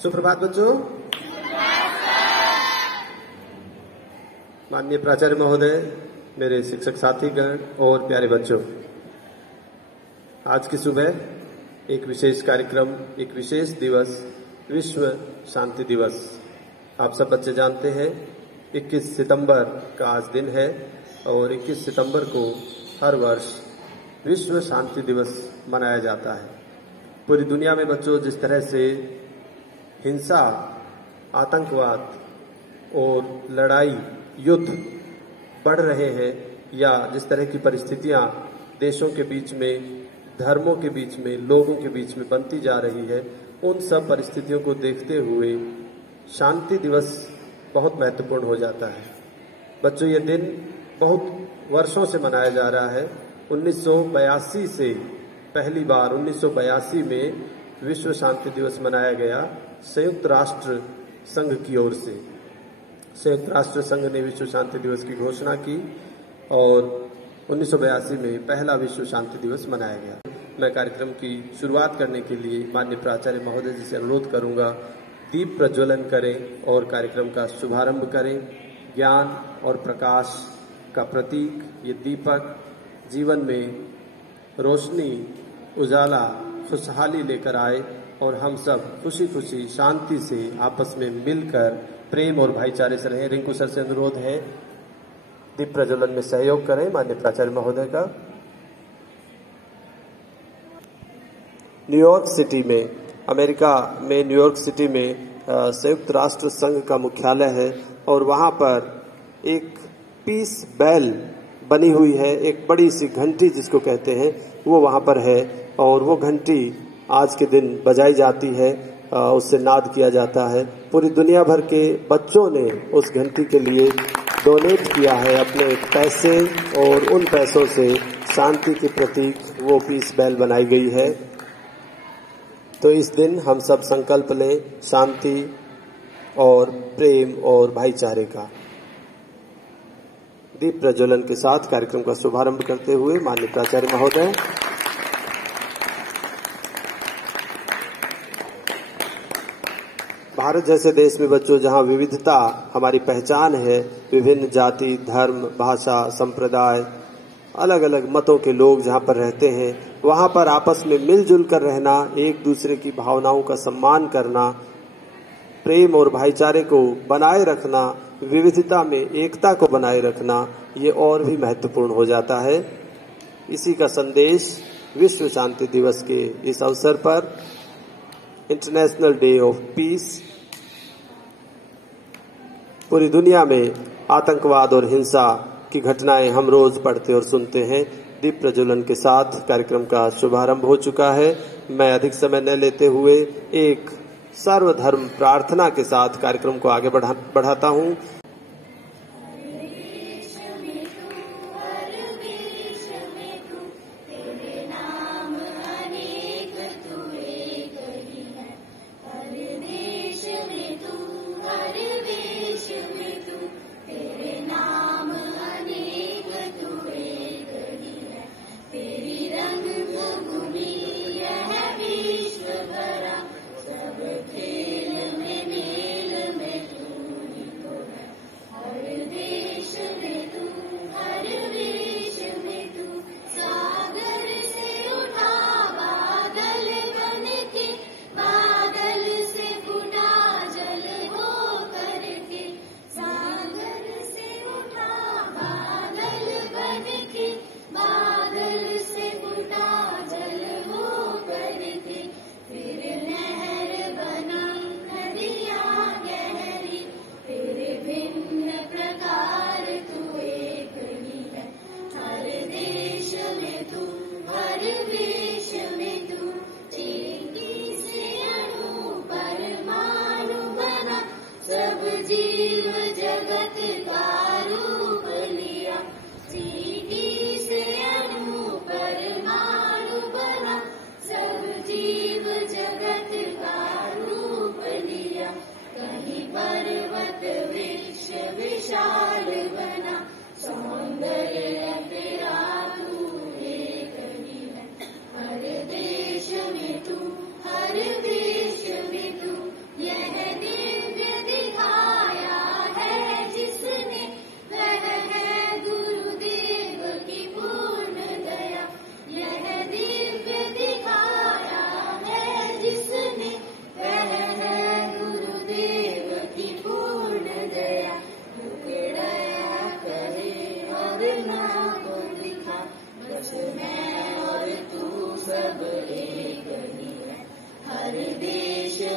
सुप्रभात बच्चों। माननीय प्राचार्य महोदय, मेरे शिक्षक साथीगण और प्यारे बच्चों, आज की सुबह एक विशेष कार्यक्रम, एक विशेष दिवस, विश्व शांति दिवस। आप सब बच्चे जानते हैं 21 सितंबर का आज दिन है और 21 सितंबर को हर वर्ष विश्व शांति दिवस मनाया जाता है। पूरी दुनिया में बच्चों जिस तरह से हिंसा, आतंकवाद और लड़ाई, युद्ध बढ़ रहे हैं या जिस तरह की परिस्थितियां देशों के बीच में, धर्मों के बीच में, लोगों के बीच में बनती जा रही है, उन सब परिस्थितियों को देखते हुए शांति दिवस बहुत महत्वपूर्ण हो जाता है। बच्चों, ये दिन बहुत वर्षों से मनाया जा रहा है। 1982 से पहली बार 1982 में विश्व शांति दिवस मनाया गया संयुक्त राष्ट्र संघ की ओर से। संयुक्त राष्ट्र संघ ने विश्व शांति दिवस की घोषणा की और 1982 में पहला विश्व शांति दिवस मनाया गया। मैं कार्यक्रम की शुरुआत करने के लिए माननीय प्राचार्य महोदय जी से अनुरोध करूंगा, दीप प्रज्वलन करें और कार्यक्रम का शुभारंभ करें। ज्ञान और प्रकाश का प्रतीक ये दीपक जीवन में रोशनी, उजाला, खुशहाली लेकर आए और हम सब खुशी खुशी शांति से आपस में मिलकर प्रेम और भाईचारे से रहें। रिंकू सर से अनुरोध है दीप प्रज्वलन में सहयोग करें माननीय प्राचार्य महोदय का। न्यूयॉर्क सिटी में, अमेरिका में न्यूयॉर्क सिटी में संयुक्त राष्ट्र संघ का मुख्यालय है और वहां पर एक पीस बेल बनी हुई है, एक बड़ी सी घंटी जिसको कहते हैं, वो वहां पर है और वो घंटी आज के दिन बजाई जाती है, उससे नाद किया जाता है। पूरी दुनिया भर के बच्चों ने उस घंटी के लिए डोनेट किया है अपने पैसे और उन पैसों से शांति के प्रतीक वो पीस बेल बनाई गई है। तो इस दिन हम सब संकल्प लें शांति और प्रेम और भाईचारे का। दीप प्रज्वलन के साथ कार्यक्रम का शुभारंभ करते हुए माननीय प्राचार्य महोदय। भारत जैसे देश में बच्चों जहां विविधता हमारी पहचान है, विभिन्न जाति, धर्म, भाषा, संप्रदाय, अलग अलग मतों के लोग जहां पर रहते हैं, वहां पर आपस में मिलजुल कर रहना, एक दूसरे की भावनाओं का सम्मान करना, प्रेम और भाईचारे को बनाए रखना, विविधता में एकता को बनाए रखना, ये और भी महत्वपूर्ण हो जाता है। इसी का संदेश विश्व शांति दिवस के इस अवसर पर, इंटरनेशनल डे ऑफ पीस, पूरी दुनिया में आतंकवाद और हिंसा की घटनाएं हम रोज पढ़ते और सुनते हैं। दीप प्रज्वलन के साथ कार्यक्रम का शुभारंभ हो चुका है। मैं अधिक समय न लेते हुए एक सर्वधर्म प्रार्थना के साथ कार्यक्रम को आगे बढ़ाता हूं।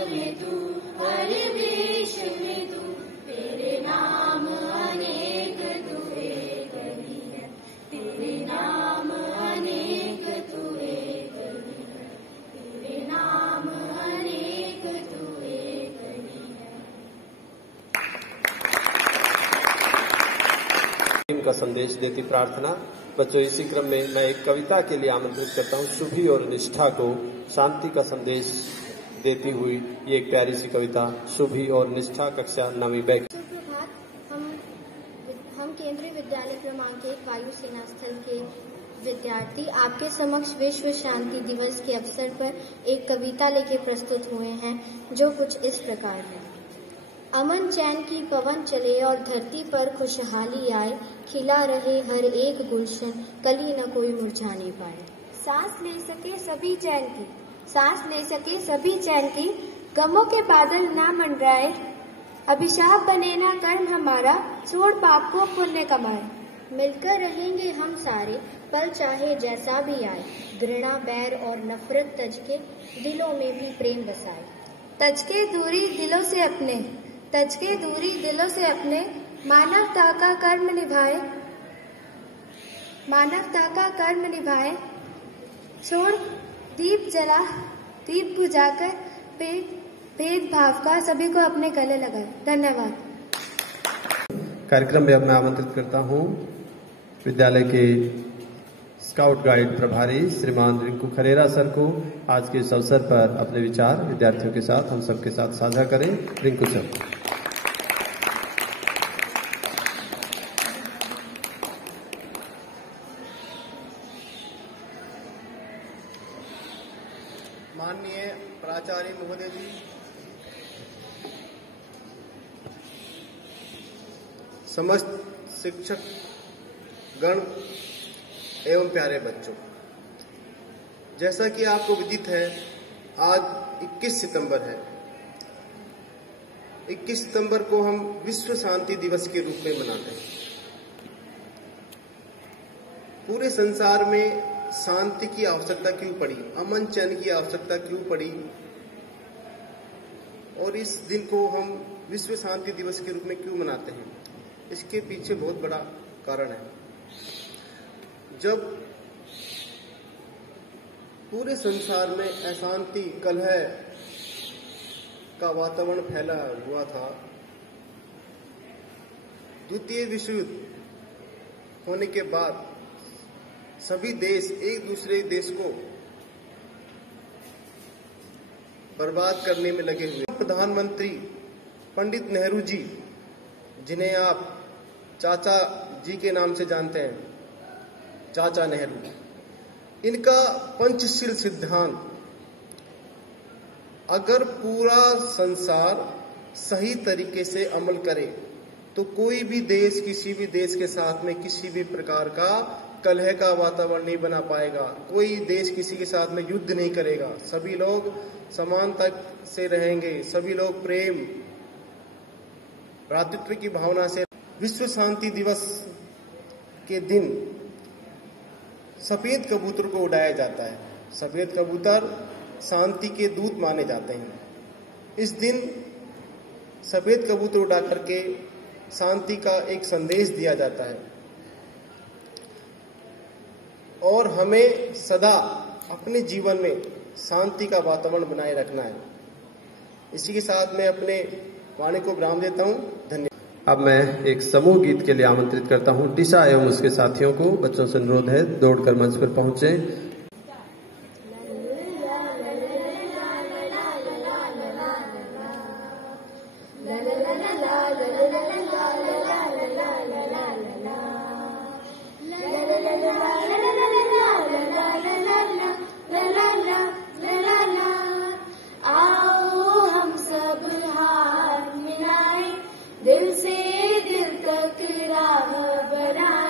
में तू, हर देश में तू, तेरे नाम अनेक तू एक ही है, तेरे नाम अनेक तू एक ही है, तेरे नाम अनेक तू एक ही है। का संदेश देती प्रार्थना। बच्चों, इसी क्रम में मैं एक कविता के लिए आमंत्रित करता हूँ। शुभि और निष्ठा को शांति का संदेश देती हुई ये एक प्यारी सी कविता, शुभि और निष्ठा, कक्षा 9वीं बैग। सुप्रभात। हम केंद्रीय विद्यालय क्रमांक 1 वायु सेना स्थल के विद्यार्थी आपके समक्ष विश्व शांति दिवस के अवसर पर एक कविता लेके प्रस्तुत हुए हैं, जो कुछ इस प्रकार है। अमन चैन की पवन चले और धरती पर खुशहाली आए, खिला रहे हर एक गुलशन, कली न कोई मुरझाने पाए। सांस ले सके सभी चैन की, सांस ले सके सभी चैन की, गमों के बादल ना मंडराए, अभिशाप बने ना कर्म हमारा, छोड़ पाप को पुण्य कमाए। मिलकर रहेंगे हम सारे, पल चाहे जैसा भी आए, घृणा बैर और नफरत तज के, दिलों में भी प्रेम बसाए। तजके दूरी दिलों से अपने, तजके दूरी दिलों से अपने, मानवता का कर्म निभाए, मानवता का कर्म निभाए। छोड़ दीप जला, दीप बुझाकर भेदभाव का सभी को अपने गले लगाए। धन्यवाद। कार्यक्रम में अब मैं आमंत्रित करता हूँ विद्यालय के स्काउट गाइड प्रभारी श्रीमान रिंकू खरेरा सर को आज के इस अवसर पर अपने विचार विद्यार्थियों के साथ, हम सबके साथ साझा करें। रिंकू सर। माननीय प्राचार्य महोदय जी, समस्त शिक्षक गण एवं प्यारे बच्चों, जैसा कि आपको विदित है, आज 21 सितंबर है। 21 सितंबर को हम विश्व शांति दिवस के रूप में मनाते हैं। पूरे संसार में शांति की आवश्यकता क्यों पड़ी, अमन चैन की आवश्यकता क्यों पड़ी, और इस दिन को हम विश्व शांति दिवस के रूप में क्यों मनाते हैं, इसके पीछे बहुत बड़ा कारण है। जब पूरे संसार में अशांति, कलह का वातावरण फैला हुआ था, द्वितीय विश्व युद्ध होने के बाद सभी देश एक दूसरे देश को बर्बाद करने में लगे हुए। प्रधानमंत्री पंडित नेहरू जी, जिन्हें आप चाचा जी के नाम से जानते हैं, चाचा नेहरू, इनका पंचशील सिद्धांत अगर पूरा संसार सही तरीके से अमल करे तो कोई भी देश किसी भी देश के साथ में किसी भी प्रकार का कलह का वातावरण नहीं बना पाएगा। कोई देश किसी के साथ में युद्ध नहीं करेगा। सभी लोग समानता से रहेंगे, सभी लोग प्रेम, भ्रातृत्व की भावना से। विश्व शांति दिवस के दिन सफेद कबूतर को उड़ाया जाता है। सफेद कबूतर शांति के दूत माने जाते हैं। इस दिन सफेद कबूतर उड़ा करके शांति का एक संदेश दिया जाता है और हमें सदा अपने जीवन में शांति का वातावरण बनाए रखना है। इसी के साथ मैं अपने वाणी को विराम देता हूं। धन्यवाद। अब मैं एक समूह गीत के लिए आमंत्रित करता हूं टिशा एवं उसके साथियों को। बच्चों से अनुरोध है दौड़कर मंच पर पहुंचे। दिल से दिल तक राह बनाए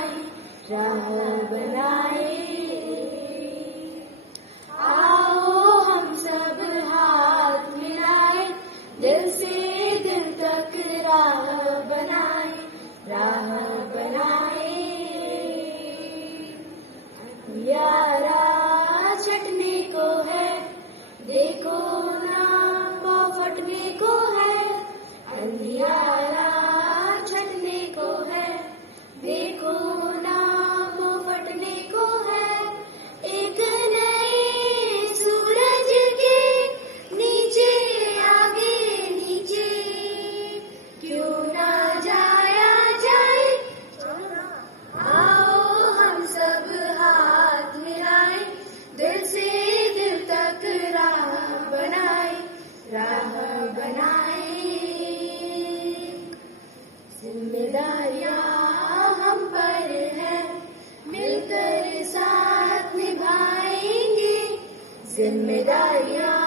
जिम्मेदारियां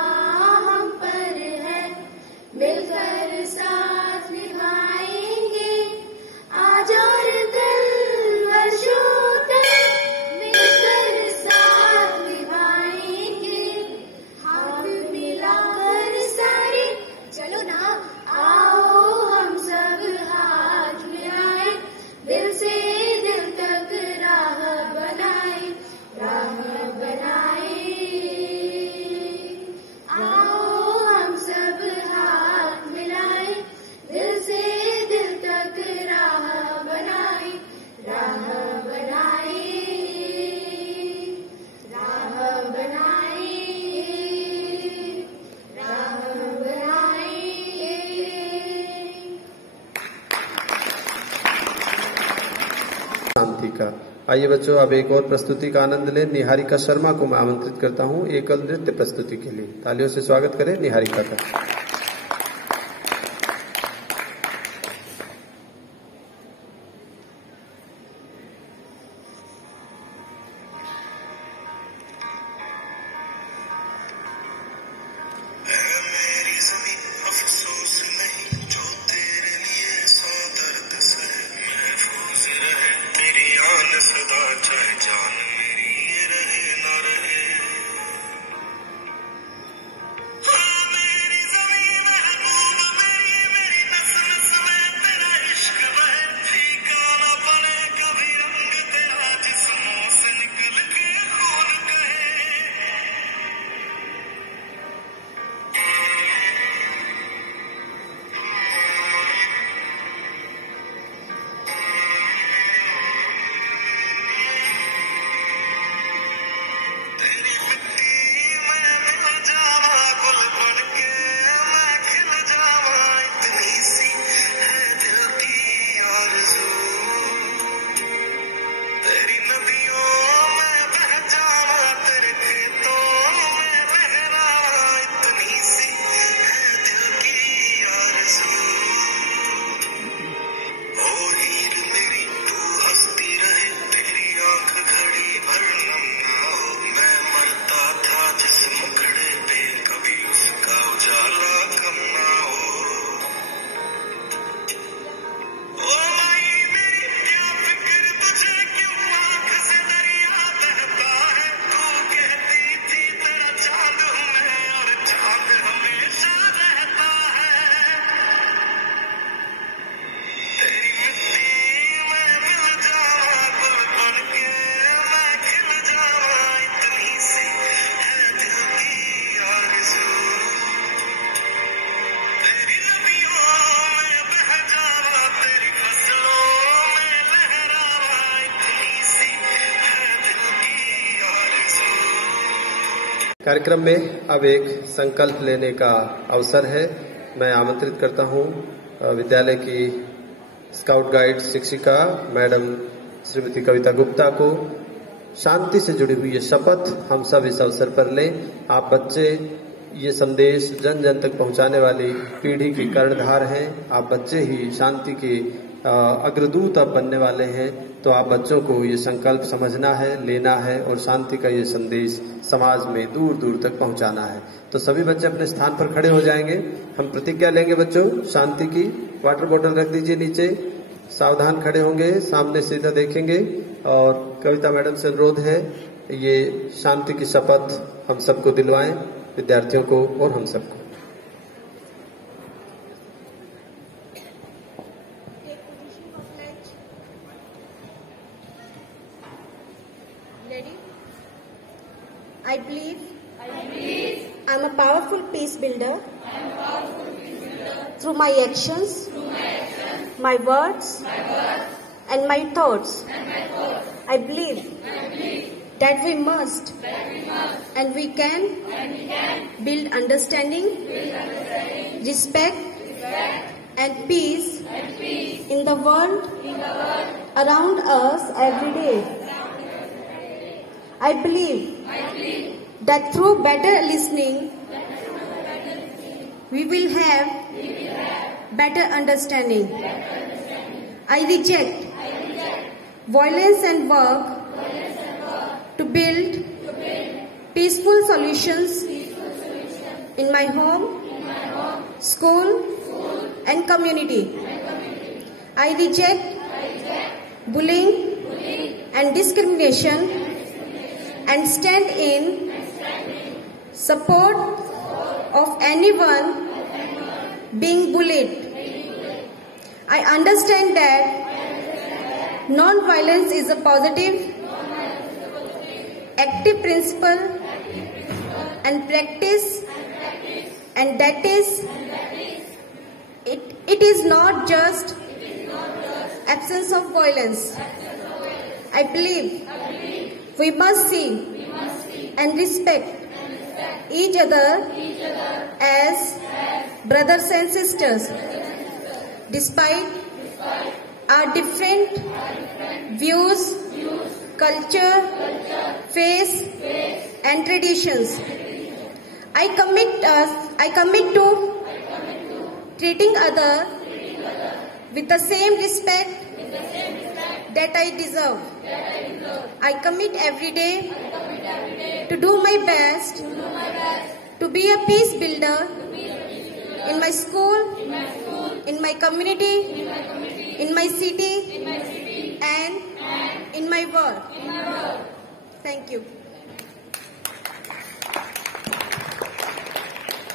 हम पर है, मिलकर साथ निभाएंगे आज और कल वर्षों तक, मिलकर साथ निभाएंगे हाथ मिलाकर सारे, चलो ना आओ हम सब हाथ मिलाए, दिल से दिल तक राह बनाए, राह बनाए, आओ हम सब हाथ मिलाए, दिल से दिल तक राह बनाए, राह बनाए, राह बनाए, राह बनाए। शांति का। आइए बच्चों, अब एक और प्रस्तुति का आनंद लें। निहारिका शर्मा को मैं आमंत्रित करता हूं एकल नृत्य प्रस्तुति के लिए। तालियों से स्वागत करें निहारिका का। मेरी ज़मीं अफसोस नहीं, जो तेरे लिए सौ दर्द से महफूज रहे, तेरी आन सदा चाहे जान मेरी ये रहे न रहे। हाँ मेरी ज़मीं महबूब मेरी, मेरी नस नस में तेरा इश्क बहे, फीका न पड़े कभी रंग तेरा जिस्मों से निकल के खून कहे। तेरी मिट्टी में मिल जावा, गुल बन के मैं खिल जावा, इतनी सी है दिल की आरज़ू। तेरी नदियों में बह जावा, तेरे खेतों में लहरावा, इतनी सी है दिल की आरज़ू। ओ हीर मेरी तू हंसती रहे, तेरी आंख घड़ी भर नम ना हो, मैं मरता था जिस मुखड़े पे कभी उसका उजाला कम ना हो। ओ माई मेरी क्या फिक्र तुझे, क्यों आंख से दरिया बहता है, तू कहती थी तेरा चांद हूँ मैं और चांद हमेशा रहता है। तेरी मिट्टी में मिल जावा, गुल बन के मैं खिल जावा, इतनी सी है दिल की आरज़ू। तेरी नदियों में बह जावा, तेरी फसलों में लहरावा, इतनी सी है दिल की आरज़ू। कार्यक्रम में अब एक संकल्प लेने का अवसर है। मैं आमंत्रित करता हूं विद्यालय की स्काउट गाइड शिक्षिका मैडम श्रीमती कविता गुप्ता को। शांति से जुड़ी हुई ये शपथ हम सब इस अवसर पर लें। आप बच्चे ये संदेश जन जन तक पहुंचाने वाली पीढ़ी की कर्णधार हैं। आप बच्चे ही शांति के अग्रदूत अब बनने वाले हैं। तो आप बच्चों को ये संकल्प समझना है, लेना है और शांति का ये संदेश समाज में दूर दूर तक पहुंचाना है। तो सभी बच्चे अपने स्थान पर खड़े हो जाएंगे। हम प्रतिज्ञा लेंगे बच्चों शांति की। वाटर बोतल रख दीजिए नीचे, सावधान खड़े होंगे, सामने सीधा देखेंगे और कविता मैडम से अनुरोध है ये शांति की शपथ हम सबको दिलवाएं, विद्यार्थियों को और हम सबको। I believe I'm a powerful peace builder through my actions, my words, and my thoughts. I believe that we must and we can build understanding, respect, and peace in the world around us every day. I believe that through better listening, we will have better understanding. I reject violence and work to build peaceful solutions in my home, school, and community. I reject bullying and discrimination and stand in support of anyone being bullied. I understand that non-violence is a positive, active principle and practice, and that is, it is not just absence of violence. I believe we must see and respect each other as brothers and sisters, despite our different views, culture, faith, and traditions. I commit to treating others with the same respect that I deserve. I commit every day to do my best to be a peace builder in my school, in my community, in my city, and in my world. Thank you.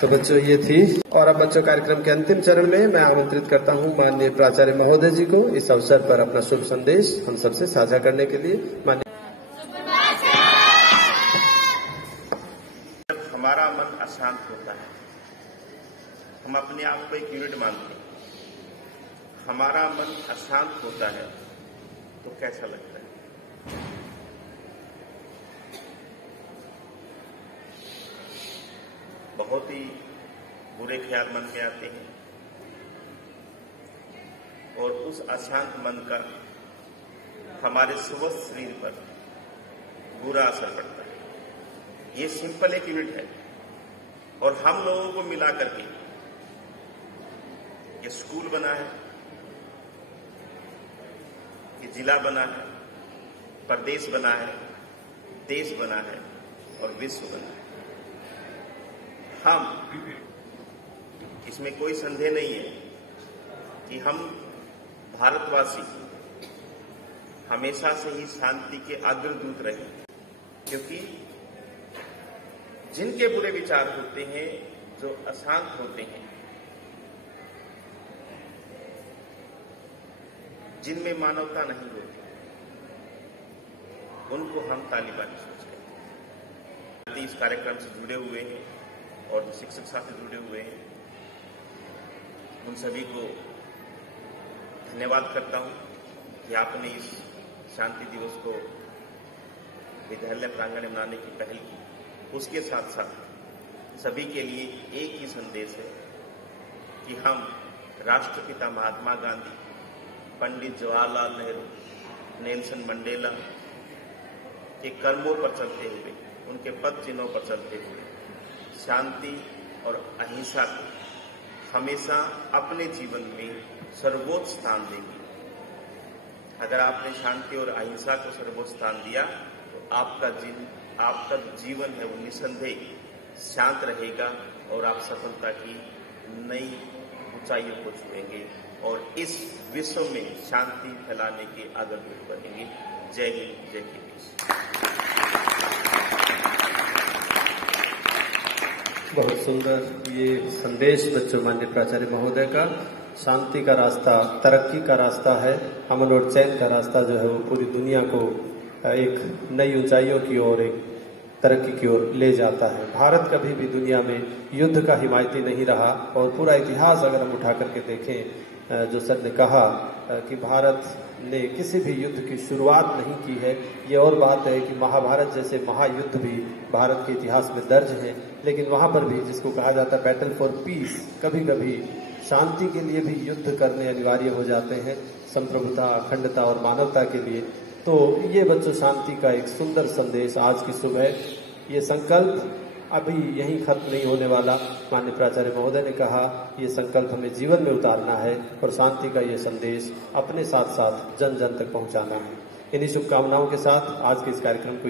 तो बच्चों ये थी, और अब बच्चों कार्यक्रम के अंतिम चरण में मैं आमंत्रित करता हूं माननीय प्राचार्य महोदय जी को इस अवसर पर अपना शुभ संदेश हम सबसे साझा करने के लिए। माननीय जब हमारा मन अशांत होता है, हम अपने आप को एक यूनिट मानते हैं, हमारा मन अशांत होता है तो कैसा लगता है? बहुत ही बुरे ख्याल मन में आते हैं और उस अशांत मन का हमारे स्वस्थ शरीर पर बुरा असर पड़ता है। ये सिंपल एक यूनिट है और हम लोगों को मिला करके ये स्कूल बना है, ये जिला बना है, प्रदेश बना है, देश बना है और विश्व बना है। हम, इसमें कोई संदेह नहीं है कि हम भारतवासी हमेशा से ही शांति के अग्रदूत रहे, क्योंकि जिनके बुरे विचार होते हैं, जो अशांत होते हैं, जिनमें मानवता नहीं होती, उनको हम तालिबानी सोच कहते हैं। इस कार्यक्रम से जुड़े हुए हैं और जो शिक्षक साथी जुड़े हुए हैं, उन सभी को धन्यवाद करता हूं कि आपने इस शांति दिवस को विद्यालय प्रांगण में मनाने की पहल की। उसके साथ साथ सभी के लिए एक ही संदेश है कि हम राष्ट्रपिता महात्मा गांधी, पंडित जवाहरलाल नेहरू, नेल्सन मंडेला के कर्मों पर चलते हुए, उनके पद चिन्हों पर चलते हुए शांति और अहिंसा को हमेशा अपने जीवन में सर्वोच्च स्थान देंगे। अगर आपने शांति और अहिंसा को सर्वोच्च स्थान दिया तो आपका जीवन है वो निसंदेह शांत रहेगा और आप सफलता की नई ऊंचाइयों को छुएंगे और इस विश्व में शांति फैलाने के अग्रदूत बनेंगे। जय हिंद, जय हिंद। बहुत सुंदर ये संदेश बच्चों माननीय प्राचार्य महोदय का। शांति का रास्ता तरक्की का रास्ता है, अमन और चैन का रास्ता जो है वो पूरी दुनिया को एक नई ऊंचाइयों की ओर, एक तरक्की की ओर ले जाता है। भारत कभी भी दुनिया में युद्ध का हिमायती नहीं रहा और पूरा इतिहास अगर हम उठा करके देखें, जो सर ने कहा कि भारत ने किसी भी युद्ध की शुरुआत नहीं की है। ये और बात है कि महाभारत जैसे महायुद्ध भी भारत के इतिहास में दर्ज हैं, लेकिन वहां पर भी जिसको कहा जाता है बैटल फॉर पीस, कभी कभी शांति के लिए भी युद्ध करने अनिवार्य हो जाते हैं, संप्रभुता, अखंडता और मानवता के लिए। तो ये बच्चों शांति का एक सुंदर संदेश आज की सुबह, ये संकल्प अभी यहीं खत्म नहीं होने वाला। माननीय प्राचार्य महोदय ने कहा ये संकल्प हमें जीवन में उतारना है और शांति का ये संदेश अपने साथ साथ जन जन तक पहुंचाना है। इन्हीं शुभकामनाओं के साथ आज के इस कार्यक्रम को